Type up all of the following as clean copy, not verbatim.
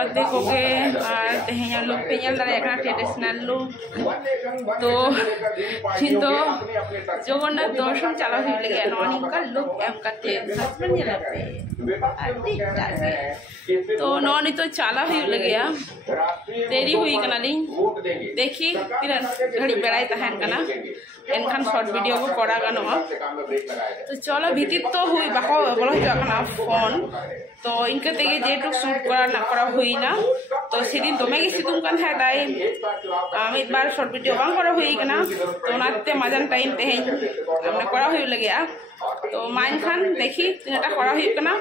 गाते कोगे और तेहें लुक पे ñel दाड़े एकना ट्रेडिशनल लुक तो चिंतो जगन्नाथ दर्शन चला हुई लगे नॉनिका लुक एम काते हस्बैंड ñel पे अति जागे तो नॉनी तो चला हुई लगे देरी हुई कना लिंग देखी तीन घड़ी बेड़ाई तहन कना एनखान शॉर्ट वीडियो को करा गानोआ तो चलो भीतर तो हुई बाको बोला जाकना फोन तो इनके तेगे जेटुक शूट करा हुई ना तो सेदिन दमे गे सितुंग कान थाय दाई एक बार शॉर्ट वीडियो बांग करा हुई कना तो नाते मजन टाइम तेहें हमने करा हुई लगे तो माइन खान देखी तिनाटा करा हुई कना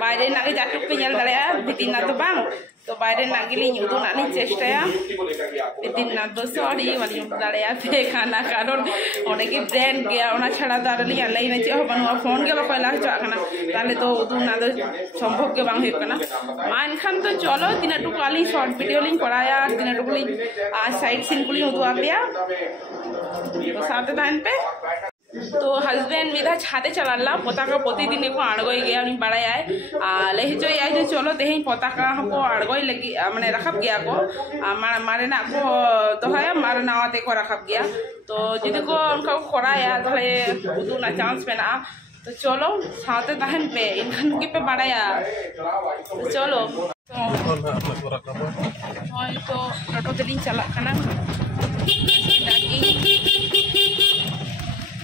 बायरे नागे जाटुक पे ñel दाड़ेया भीतर ना तो बांग तो बायरे नागे लिंग उदु नानी चेष्टाया भीतर ना तो सॉरी वाली दाड़ेया पे खाना कारण ओने के ब्रांड गया ओना छाड़ा दारली आलाई ना चे हो बनुआ फोन के बको ला चो कना ताले तो उदु ना तो संभव के बांग हुई कना माइन खान तो चलो तिनाटु काली शॉर्ट वीडियो लिंग कराया तिनाटु लिंग साइड सीन कुली उदु आपिया तो साथे दान पे तो हस्बैंड मेरा छाते चला पताका प्रतिदिन को आड़गोई गया बड़ाया लहचो या जो चलो तेहें पताका को आड़गोई लगी मैंने रखब गया को मारे ना को तो है मारे नाते को रखब गया तो जुदी को उनका कराया तले उदू ना चांस मेना तो चलो साथे तहन पे इनखान के पे बड़ाया तो चलो तो टोटो तेलिंग चला कना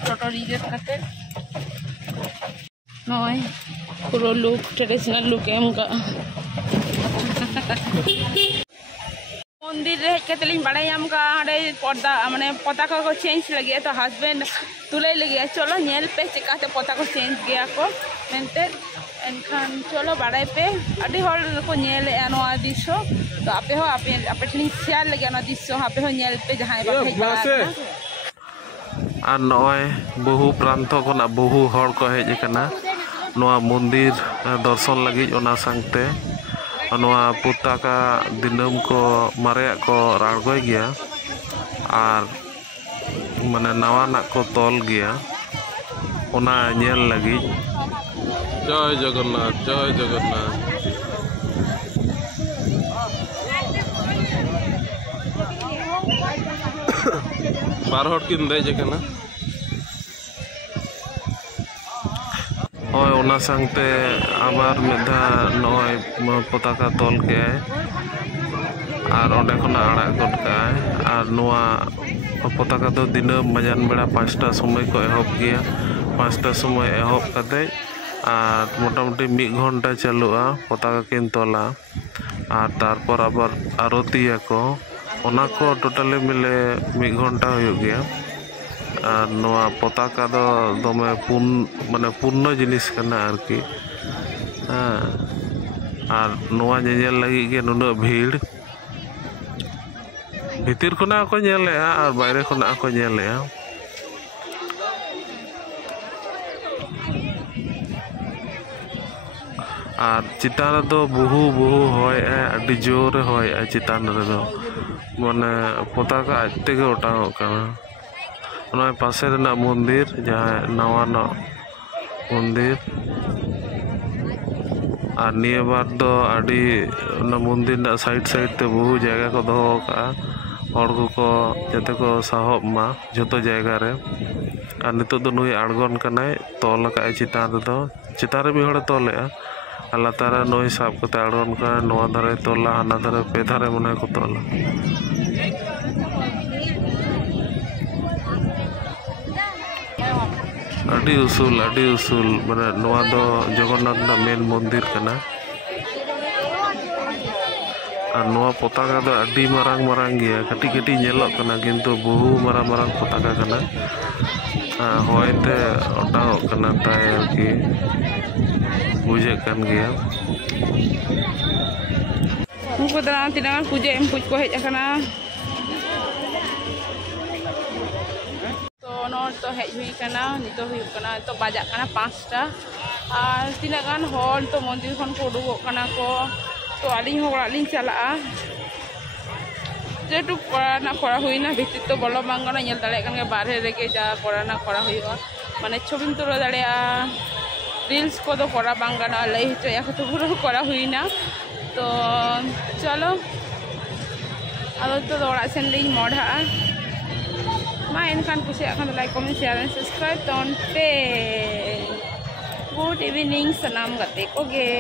टोटो रिजर्व करते नॉय पूरा लुक ट्रेडिशनल लुक है उनका मंदिर रे के तेलिंग बड़ाई हमका हडे पर्दा माने पताका को चेंज लगे तो हस्बैंड तुले लगे चलो ñel पे चिकाते पताका चेंज गया को मेंते एनखान चलो बड़ाई पे अडी हॉल को ñel एनवा दिसो तो आपे हो आपे ठिन शेयर लगे ना दिसो आपे हो ñel पे जहां बा और नॉय बहु प्रांत को बहु हर को हेज कना नोआ मंदिर दर्शन लगी ओना संगते नोआ पताका दिनम को मारे को राड़गोय गया और माने नवा ना को तोल गया ओना ñel लगी जय जगन्नाथ जय जगन्नाथ बार हर किन दे जकना ओय ओना संगते आबार मेधा नय पताका तोल के और ओंडे खना आड़ा गड काय और नोआ पताका तो दिन मजान बेड़ा 5टा समय को एहब गया 5टा समय एहब कते और मोटामुटी 1 घंटा चलुआ पताका किन तोला और तारपर आबार आरतिया को ओना को टोटली मिले 1 घंटा हो गया और नोआ पताका दो दमे माने पूर्ण जिनिस कना आरकी और नोआ ñeñel लगी के नुना भीड़ भीतर खुना को ñelea और बाहरे खुना को ñelea और चितान दो बहु बहु होय अडी जोर होय चितान रे दो माने पताका आते के उठाओ कना ओना पासे रेना मंदिर जहां नवा मंदिर और निया बार दो अडी ना मंदिर ना साइड साइड ते बहु जगह को दो का हर को जते को साहब मा जतो जगह रे और नितो दो नुई आड़गन कनाय तोल का चितान दो चितान रे भी हड़ तोले लातारा नई साब कते आड़गन का नवा धारे तोला हाना धारे पे धारे मने को तोला अडी उसूल माने नवा दो जगन्नाथ ना मेन मंदिर कना और नवा पताका दो अडी मारांग मारांग गया कटी कटी ñelok कना किंतु बहु मारांग मारांग पताका कना होयते ओटाओ कना ताय आरकी बुझे कन गया उनको दाना तिना पूजे एम कुछ को हेज कना तो नोट तो हेज हुई कना नितो हुई कना तो बाजा कना 5टा और तिना गान हॉल तो मंदिर खन को उडुगो कना को तो आलिंग होड़ा लिंग चला जेटु कोराना कोरा हुईना भीतर तो बोलो बांगना ñel दाड़े कन के बाहरे रेके जा कोराना कोरा हुईवा माने छबिम तुलो दाड़े रील्स को तो कोरा बांगना लई हचया को तो पूरा कोरा हुईना तो चलो अब तो दौड़ा सेन ली मोड़ा मा इनखान कुछ like comment share and subscribe तो पे गुड इवनिंग सनाम गते को गे।